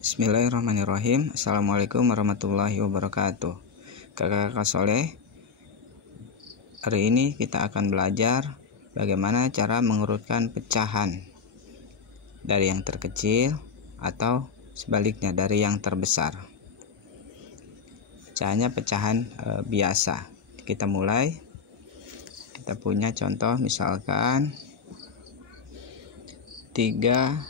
Bismillahirrahmanirrahim. Assalamualaikum warahmatullahi wabarakatuh. Kakak-kakak soleh, hari ini kita akan belajar bagaimana cara mengurutkan pecahan dari yang terkecil atau sebaliknya dari yang terbesar. Caranya pecahan biasa. Kita mulai. Kita punya contoh misalkan 3/3,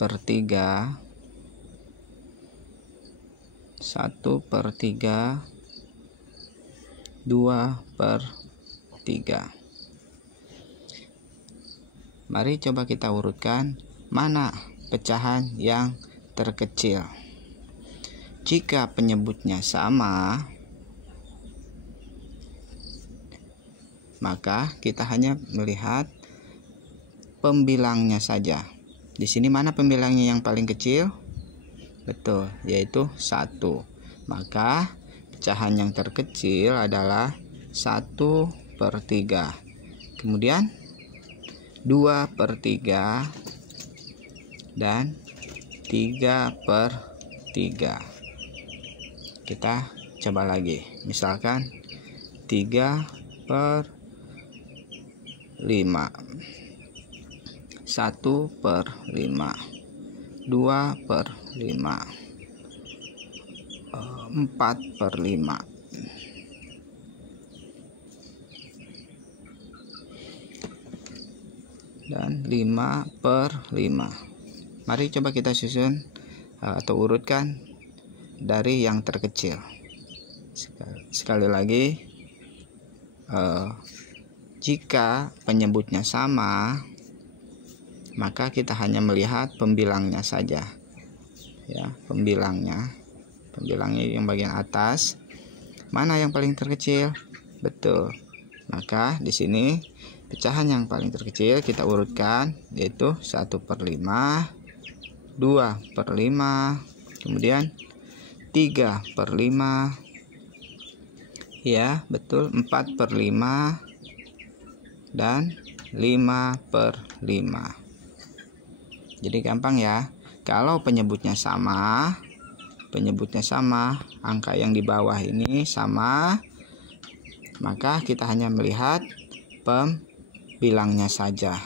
1/3, 2/3. Mari coba kita urutkan mana pecahan yang terkecil. Jika penyebutnya sama, maka kita hanya melihat pembilangnya saja. Di sini mana pembilangnya yang paling kecil? Betul, yaitu 1. Maka pecahan yang terkecil adalah 1/3. Kemudian 2/3 dan 3/3. Kita coba lagi. Misalkan 3/5, 1/5, 2/5, 4/5, dan 5/5. Mari coba kita susun atau urutkan dari yang terkecil. Sekali lagi, jika penyebutnya sama, maka kita hanya melihat pembilangnya saja, ya, pembilangnya yang bagian atas. Mana yang paling terkecil? Betul. Maka di sini pecahan yang paling terkecil kita urutkan, yaitu 1/5, 2/5, kemudian 3/5, ya betul, 4/5 dan 5/5. Jadi gampang ya. Kalau penyebutnya sama, angka yang di bawah ini sama, maka kita hanya melihat pembilangnya saja.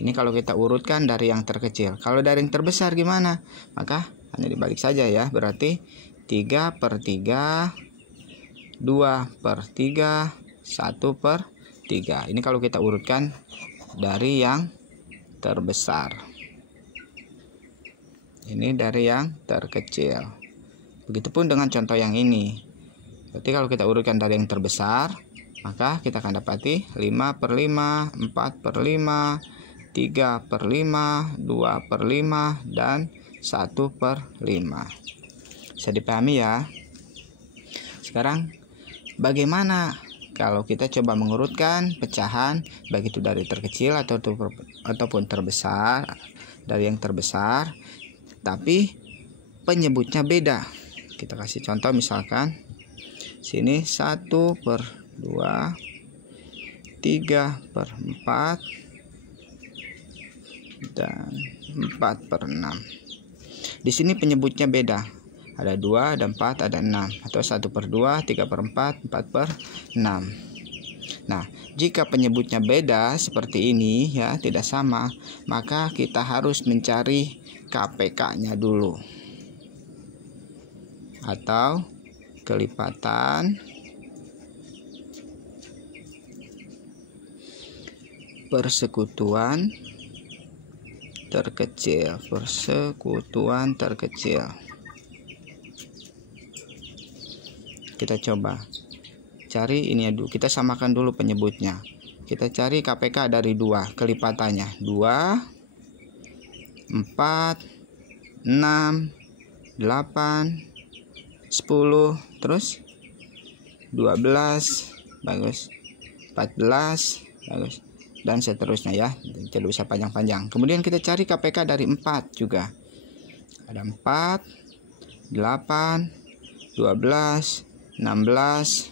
Ini kalau kita urutkan dari yang terkecil. Kalau dari yang terbesar gimana? Maka hanya dibalik saja ya. Berarti 3/3, 2/3, 1/3. Ini kalau kita urutkan dari yang terbesar. Ini dari yang terkecil. Begitupun dengan contoh yang ini. Berarti kalau kita urutkan dari yang terbesar, maka kita akan dapati 5/5, 4/5, 3/5, 2/5, dan 1/5. Bisa dipahami ya. Sekarang bagaimana kalau kita coba mengurutkan pecahan, baik itu dari terkecil ataupun terbesar, dari yang terbesar, tapi penyebutnya beda. Kita kasih contoh misalkan sini 1/2, 3/4, dan 4/6. Di sini penyebutnya beda. Ada 2, ada 4, ada 6, atau 1/2, 3/4, 4/6. Nah, jika penyebutnya beda seperti ini ya, tidak sama, maka kita harus mencari KPK-nya dulu, atau kelipatan persekutuan terkecil. Kita coba cari ini ya dulu. Kita samakan dulu penyebutnya. Kita cari KPK dari 2, kelipatannya 2, 4, 6, 8, 10, terus 12, bagus, 14, bagus, dan seterusnya ya. Tidak bisa panjang-panjang. Kemudian kita cari KPK dari 4 juga. Ada 4, 8, 12, 16,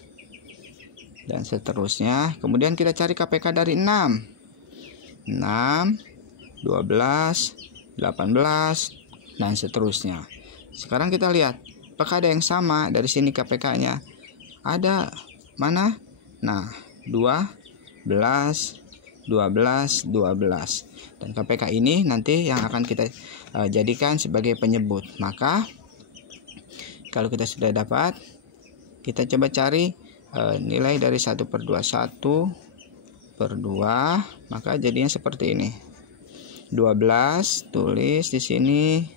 dan seterusnya. Kemudian kita cari KPK dari 6, 12, 18, dan seterusnya. Sekarang kita lihat, apakah ada yang sama dari sini KPK-nya? Ada mana? Nah, 12, 12, 12. Dan KPK ini nanti yang akan kita jadikan sebagai penyebut. Maka kalau kita sudah dapat, kita coba cari nilai dari 1/2. 1/2, maka jadinya seperti ini. 12 tulis di sini.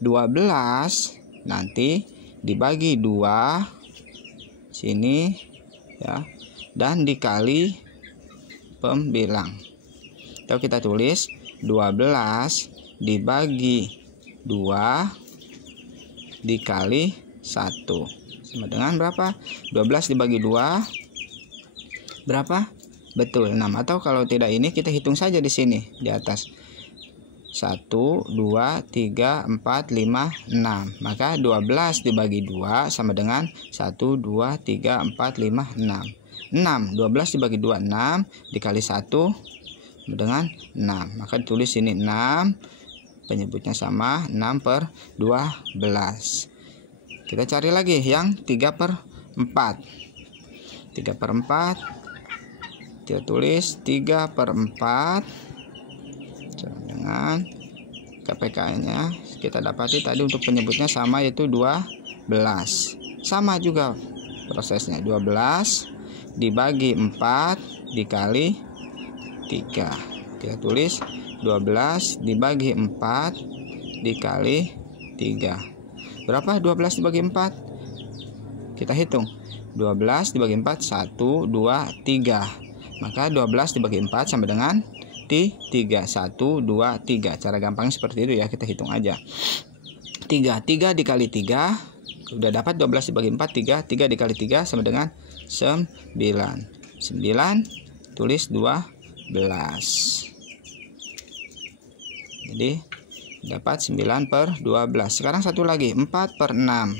12 nanti dibagi 2 sini ya, dan dikali pembilang. Atau kita tulis 12 dibagi 2 dikali 1 sama dengan berapa? 12 dibagi 2 berapa? Betul, 6. Atau kalau tidak ini kita hitung saja di sini di atas. 1, 2, 3, 4, 5, 6. Maka 12 dibagi 2 sama dengan 1, 2, 3, 4, 5, 6. 6, 12 dibagi 2, 6, dikali 1 sama dengan 6. Maka ditulis sini 6, penyebutnya sama, 6/12. Kita cari lagi yang 3/4. 3/4, kita tulis 3/4 sama dengan KPK-nya kita dapati tadi untuk penyebutnya sama, yaitu 12. Sama juga prosesnya, 12 dibagi 4 dikali 3. Kita tulis 12 dibagi 4 dikali 3. Berapa 12 dibagi 4? Kita hitung. 12 dibagi 4, 1, 2, 3. Maka 12 dibagi 4 sama dengan 3. 1, 2, 3. Cara gampangnya seperti itu ya, kita hitung aja. 3 dikali 3. Udah dapat 12 dibagi 4, 3. 3 dikali 3 sama dengan 9. 9 tulis 12. Jadi dapat 9/12. Sekarang satu lagi, 4/6.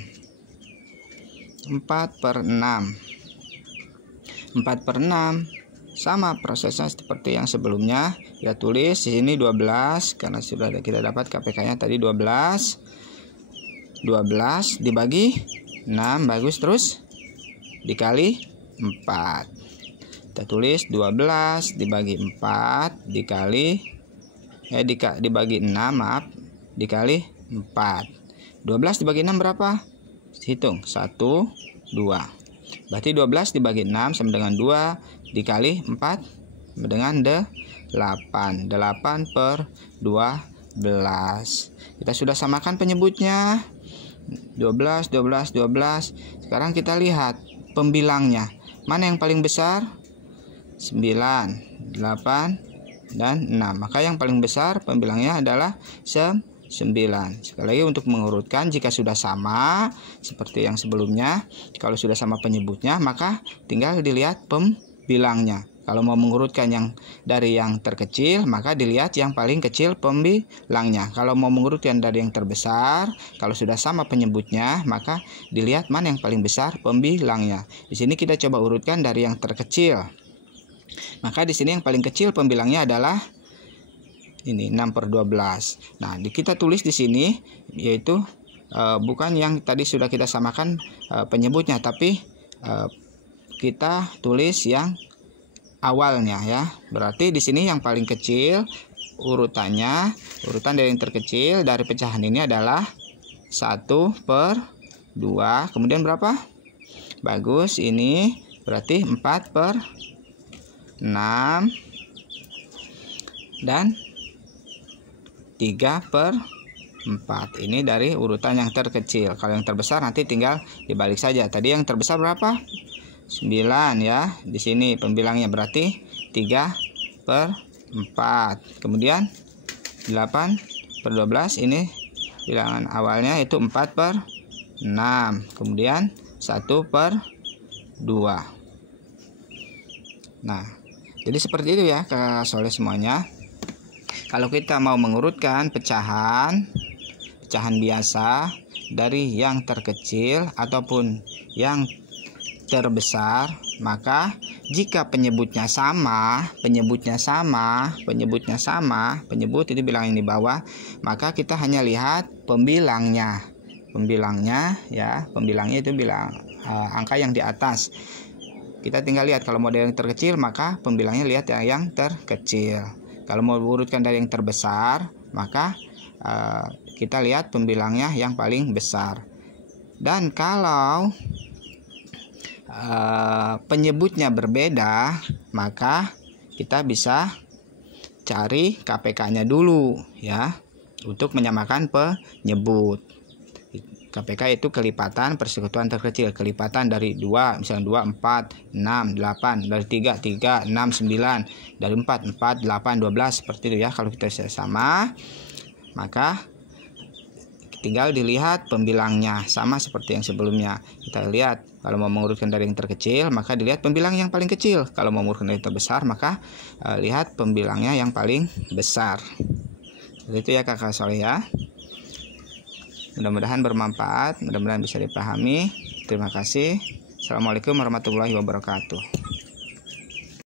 4/6. 4/6 sama prosesnya seperti yang sebelumnya. Kita tulis di sini 12 karena sudah kita dapat KPK-nya tadi 12. 12 dibagi 6, bagus, terus dikali 4. Kita tulis 12 dibagi 4 dikali dibagi 6, maaf, dikali 4. 12 dibagi 6 berapa? Hitung. 1, 2. Berarti 12 dibagi 6 sama dengan 2 dikali 4 sama dengan 8. 8/12. Kita sudah samakan penyebutnya. 12, 12, 12. Sekarang kita lihat pembilangnya. Mana yang paling besar? 9, 8, dan 6. Maka yang paling besar pembilangnya adalah 9. Sekali lagi untuk mengurutkan, jika sudah sama seperti yang sebelumnya, kalau sudah sama penyebutnya maka tinggal dilihat pembilangnya. Kalau mau mengurutkan yang dari yang terkecil, maka dilihat yang paling kecil pembilangnya. Kalau mau mengurutkan dari yang terbesar, kalau sudah sama penyebutnya, maka dilihat mana yang paling besar pembilangnya. Di sini kita coba urutkan dari yang terkecil. Maka di sini yang paling kecil pembilangnya adalah ini 6/12. Nah, kita tulis di sini yaitu bukan yang tadi sudah kita samakan penyebutnya, tapi kita tulis yang awalnya ya. Berarti di sini yang paling kecil urutan dari yang terkecil dari pecahan ini adalah 1/2. Kemudian berapa? Bagus, ini berarti 4/6 dan 3/4. Ini dari urutan yang terkecil. Kalau yang terbesar nanti tinggal dibalik saja. Tadi yang terbesar berapa? 9 ya. Di sini pembilangnya berarti 3/4. Kemudian 8/12 ini bilangan awalnya itu 4/6. Kemudian 1/2. Nah, jadi seperti itu ya Kakak Soleh semuanya. Kalau kita mau mengurutkan pecahan biasa dari yang terkecil ataupun yang terbesar, maka jika penyebutnya sama, penyebut itu bilang yang di bawah, maka kita hanya lihat pembilangnya ya, pembilangnya itu bilang angka yang di atas. Kita tinggal lihat, kalau mau dari yang terkecil maka pembilangnya lihat yang terkecil. Kalau mau urutkan dari yang terbesar, maka kita lihat pembilangnya yang paling besar. Dan kalau penyebutnya berbeda, maka kita bisa cari KPK-nya dulu ya, untuk menyamakan penyebut. KPK itu kelipatan persekutuan terkecil, kelipatan dari 2, misalnya 2, 4, 6, 8, dari 3, 6, 9, dari 4, 8, 12, seperti itu ya. Kalau kita sama, maka tinggal dilihat pembilangnya, sama seperti yang sebelumnya. Kita lihat, kalau mau mengurutkan dari yang terkecil, maka dilihat pembilang yang paling kecil. Kalau mau mengurutkan dari yang terbesar, maka lihat pembilangnya yang paling besar. Itu ya kakak soleh ya. Mudah-mudahan bermanfaat, mudah-mudahan bisa dipahami. Terima kasih. Assalamualaikum warahmatullahi wabarakatuh.